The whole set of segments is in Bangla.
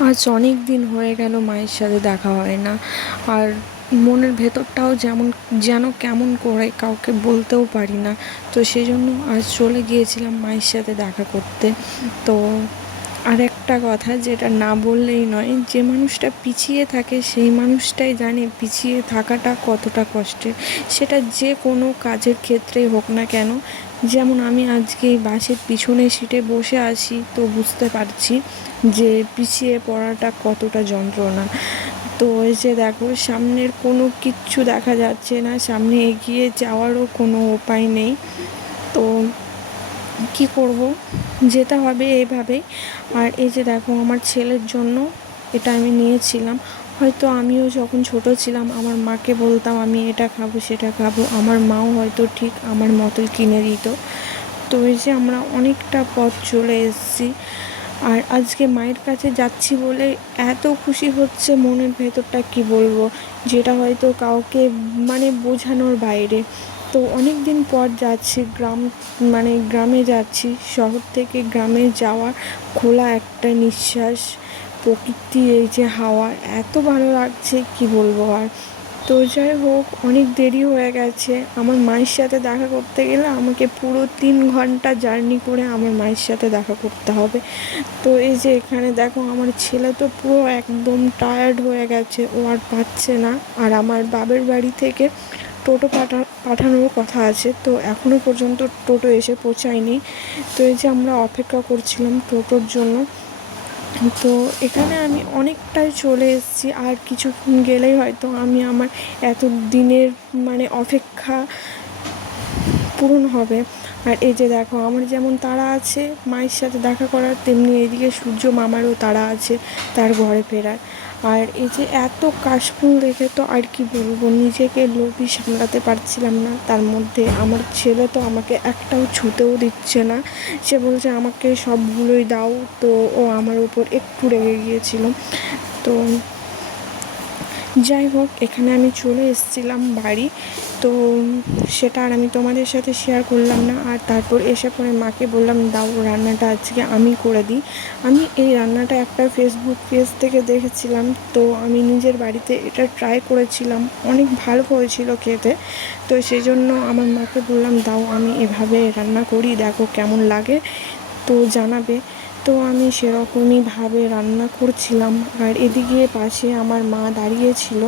আজ অনেক দিন হয়ে গেল মায়ের সাথে দেখা হয় না। আর মনের ভেতরটাও যেমন, যেন কেমন করে কাউকে বলতেও পারি না। তো সেই জন্য আজ চলে গিয়েছিলাম মায়ের সাথে দেখা করতে। তো আর একটা কথা যেটা না বললেই নয়, যে মানুষটা পিছিয়ে থাকে, সেই মানুষটাই জানে পিছিয়ে থাকাটা কতটা কষ্টের। সেটা যে কোনো কাজের ক্ষেত্রেই হোক না কেন যেমন আমি আজকে বাসের পিছনের সিটে বসে আছি, তো বুঝতে পারছি যে পিছিয়ে পড়াটা কতটা যন্ত্রণা। তো এই যে দেখো, সামনের কোনো কিচ্ছু দেখা যাচ্ছে না, সামনে এগিয়ে যাওয়ারও কোনো উপায় নেই। তো কি করব? যেতে হবে এইভাবেই আর এই যে দেখো, আমার ছেলের জন্য এটা আমি নিয়েছিলাম। হয়তো আমিও যখন ছোট ছিলাম, আমার মাকে বলতাম, আমি এটা খাব, সেটা খাব। আমার মাও হয়তো ঠিক আমার মতোই কিনে দিত। তো এই যে আমরা অনেকটা পথ চলে এসেছি। আর আজকে মায়ের কাছে যাচ্ছি বলে এত খুশি হচ্ছে মনের ভেতরটা কি বলব? যেটা হয়তো কাউকে মানে বোঝানোর বাইরে। তো অনেক দিন পর যাচ্ছি গ্রাম মানে গ্রামে যাচ্ছি। শহর থেকে গ্রামে যাওয়া খোলা একটা নিঃশ্বাস। প্রকৃতি, এই যে হাওয়া, এত ভালো লাগছে, কি বলব আর? তো যাই হোক, অনেক দেরি হয়ে গেছে। আমার মায়ের সাথে দেখা করতে গেলে আমাকে পুরো তিন ঘণ্টা জার্নি করে আমার মায়ের সাথে দেখা করতে হবে। তো এই যে এখানে দেখো, আমার ছেলে তো পুরো একদম টায়ার্ড হয়ে গেছে, ও আর পাচ্ছে না। আর আমার বাবের বাড়ি থেকে টোটো পাঠা পাঠানোর কথা আছে। তো এখনও পর্যন্ত টোটো এসে পৌঁছায়নি। তো এই যে আমরা অপেক্ষা করছিলাম টোটোর জন্য। তো এখানে আমি অনেকটাই চলে এসেছি, আর কিছুক্ষণ গেলেই হয়তো আমি আমার এত দিনের মানে অপেক্ষা পূরণ হবে। আর এই যে দেখো, আমার যেমন তারা আছে, মায়ের সাথে দেখা করার, তেমনি এইদিকে সূর্য মামারও তারা আছে, তার ঘরে ফেরার। আর এই যে এত কাশফুল দেখে তো আর কি বলব? নিজেকে লোভই সামলাতে পারছিলাম না। তার মধ্যে আমার ছেলে তো আমাকে একটাও ছুতেও দিচ্ছে না। সে বলছে, আমাকে সবগুলোই দাও। তো ও আমার উপর একটু রেগে গিয়েছিল। তো যাই হোক, এখানে আমি চলে এসেছিলাম বাড়ি। তো সেটা আর আমি তোমাদের সাথে শেয়ার করলাম না। আর তারপর এসে পরে মাকে বললাম, দাও রান্নাটা আজকে আমি করে দিই। আমি এই রান্নাটা একটা ফেসবুক পেজ থেকে দেখেছিলাম। তো আমি নিজের বাড়িতে এটা ট্রাই করেছিলাম। অনেক ভালো হয়েছিল খেতে। তো সেই জন্য আমার মাকে বললাম, দাও, আমি এভাবে রান্না করি। দেখো কেমন লাগে। তো জানাবে। তো আমি সেরকমইভাবে রান্না করছিলাম। আর এদিকে পাশে আমার মা দাঁড়িয়েছিল।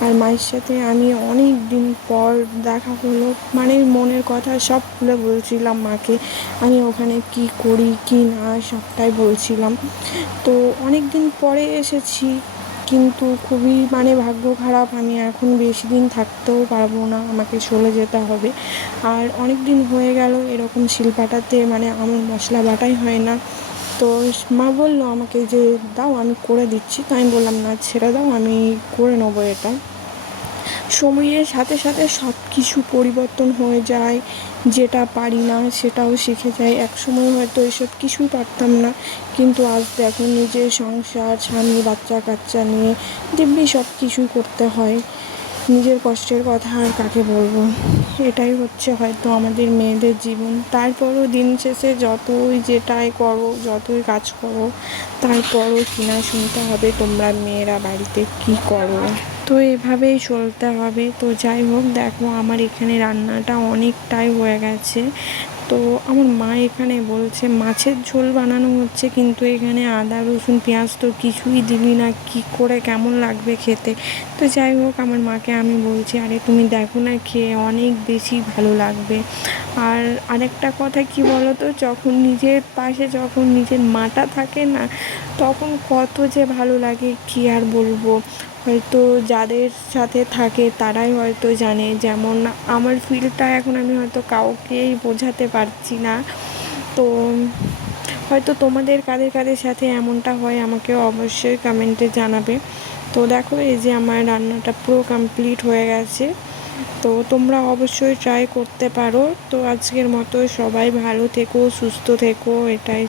আর মায়ের সাথে আমি অনেক দিন পর দেখা হলো। মানে মনের কথা সব খুলে বলছিলাম মাকে। আমি ওখানে কি করি, কি না, সবটাই বলছিলাম। তো অনেক দিন পরে এসেছি। কিন্তু খুবই মানে ভাগ্য খারাপ। আমি এখন বেশি দিন থাকতেও পারব না। আমাকে চলে যেতে হবে। আর অনেক দিন হয়ে গেল এরকম শিলপাটাতে মানে আমার মশলা বাটাই হয় না। তো মা বলল, আমাকে যে দাও, আমি করে দিচ্ছি। তো আমি বললাম, না, ছেড়ে দাও, আমি করে নেব এটা। সময়ের সাথে সাথে সব কিছু পরিবর্তন হয়ে যায়, যেটা পারি না সেটাও শিখে যায় এক সময় হয়তো এসব কিছুই পারতাম না, কিন্তু আজ দেখো, নিজের সংসার, স্বামী বাচ্চা কাচ্চা নিয়ে দিব্যি সব কিছুই করতে হয়। নিজের কষ্টের কথা আর কাকে বলব? এটাই হচ্ছে হয়তো আমাদের মেয়েদের জীবন। তারপরও দিন শেষে যতই যেটাই করো, যতই কাজ করো, তারপরও কিনা শুনতে হবে তোমরা মেয়েরা বাড়িতে কি করো। তো এভাবেই চলতে হবে। তো যাই হোক, দেখো আমার এখানে রান্নাটা অনেকটাই হয়ে গেছে। তো আমার মা এখানে বলছে, মাছের ঝোল বানানো হচ্ছে, কিন্তু এখানে আদা, রসুন, পেঁয়াজ তো কিছুই দিলি না, কি করে, কেমন লাগবে খেতে? তো যাই হোক, আমার মাকে আমি বলছি, আরে তুমি দেখো না, খেয়ে অনেক বেশি ভালো লাগবে। আর আরেকটা কথা কি বলো তো যখন নিজের পাশে যখন নিজের মাটা থাকে না, তখন কত যে ভালো লাগে, কী আর বলব? হয়তো যাদের সাথে থাকে তারাই হয়তো জানে। যেমন আমার ফিলটা এখন আমি হয়তো কাউকেই বোঝাতে পারছি না। তো হয়তো তোমাদের কাদের কাদের সাথে এমনটা হয় আমাকে অবশ্যই কমেন্টে জানাবে। তো দেখো, এই যে আমার রান্নাটা পুরো কমপ্লিট হয়ে গেছে। তো তোমরা অবশ্যই ট্রাই করতে পারো। তো আজকের মতো সবাই ভালো থেকো, সুস্থ থেকো, এটাই